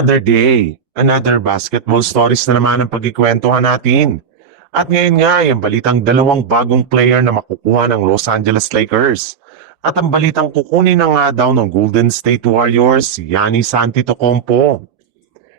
Another day, another basketball stories na naman ang pagkikwentuhan natin. At ngayon nga ay ang balitang dalawang bagong player na makukuha ng Los Angeles Lakers. At ang balitang kukunin na nga daw ng Golden State Warriors si Giannis Antetokounmpo.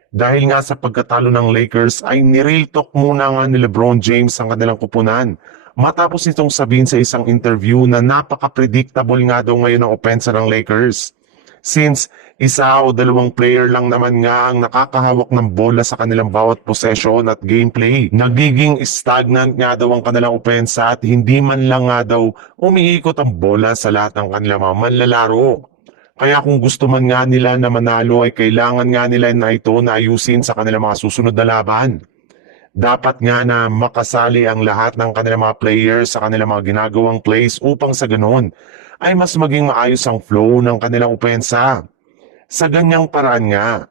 Dahil nga sa pagkatalo ng Lakers ay nireal talk muna nga ni LeBron James ang kanilang kupunan. Matapos nitong sabihin sa isang interview na napaka-predictable nga daw ngayon ang opensa ng Lakers. Since isa o dalawang player lang naman nga ang nakakahawak ng bola sa kanilang bawat possession at gameplay. Nagiging stagnant nga daw ang kanilang opensa at hindi man lang nga daw umiikot ang bola sa lahat ng kanilang mga manlalaro. Kaya kung gusto man nga nila na manalo ay kailangan nga nila na ito na ayusin sa kanilang mga susunod na laban. Dapat nga na makasali ang lahat ng kanilang mga players sa kanilang mga ginagawang plays upang sa ganun ay mas maging maayos ang flow ng kanilang opensa. Sa ganyang paraan nga,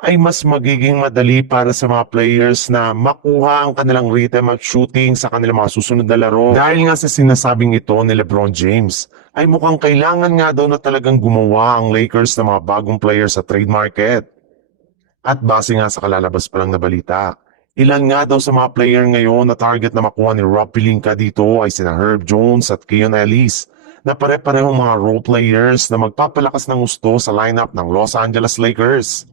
ay mas magiging madali para sa mga players na makuha ang kanilang rhythm at shooting sa kanilang mga susunod na laro. Dahil nga sa sinasabing ito ni LeBron James, ay mukhang kailangan nga daw na talagang gumawa ang Lakers ng mga bagong players sa trade market. At base nga sa kalalabas pa lang na balita, ilan nga daw sa mga player ngayon na target na makuha ni Rob Pelinka dito ay sina Herb Jones at Keon Ellis, na pare-parehong mga role players na magpapalakas ng gusto sa lineup ng Los Angeles Lakers.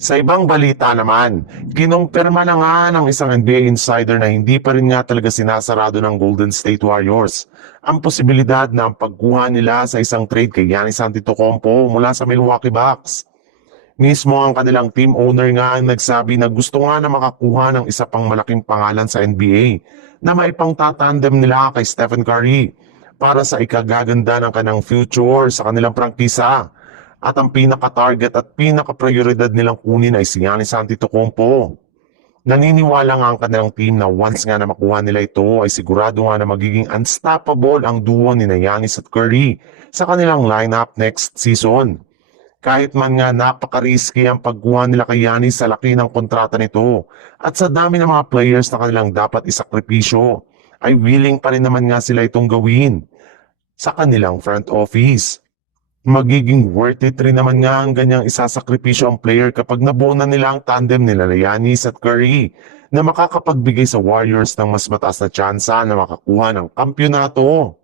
Sa ibang balita naman, kinumpirma na nga ng isang NBA insider na hindi pa rin nga talaga sinasarado ng Golden State Warriors ang posibilidad na ang pagkuha nila sa isang trade kay Giannis Antetokounmpo mula sa Milwaukee Bucks. Mismo ang kanilang team owner nga ang nagsabi na gusto nga na makakuha ng isa pang malaking pangalan sa NBA na maipangtatandem nila kay Stephen Curry para sa ikagaganda ng kanilang future sa kanilang prangkisa. At ang pinaka-target at pinaka-prioridad nilang kunin ay si Giannis Antetokounmpo. Naniniwala nga ang kanilang team na once nga na makuha nila ito ay sigurado nga na magiging unstoppable ang duo ni Giannis at Curry sa kanilang lineup next season. Kahit man nga napaka-risky ang pagkuha nila kay Giannis sa laki ng kontrata nito at sa dami ng mga players na kanilang dapat isakripisyo, ay willing pa rin naman nga sila itong gawin sa kanilang front office. Magiging worth it rin naman nga ang ganyang isasakripisyo ang player kapag nabuo na nila ang tandem nila Giannis at Curry na makakapagbigay sa Warriors ng mas mataas na tsansa na makakuha ng kampyonato.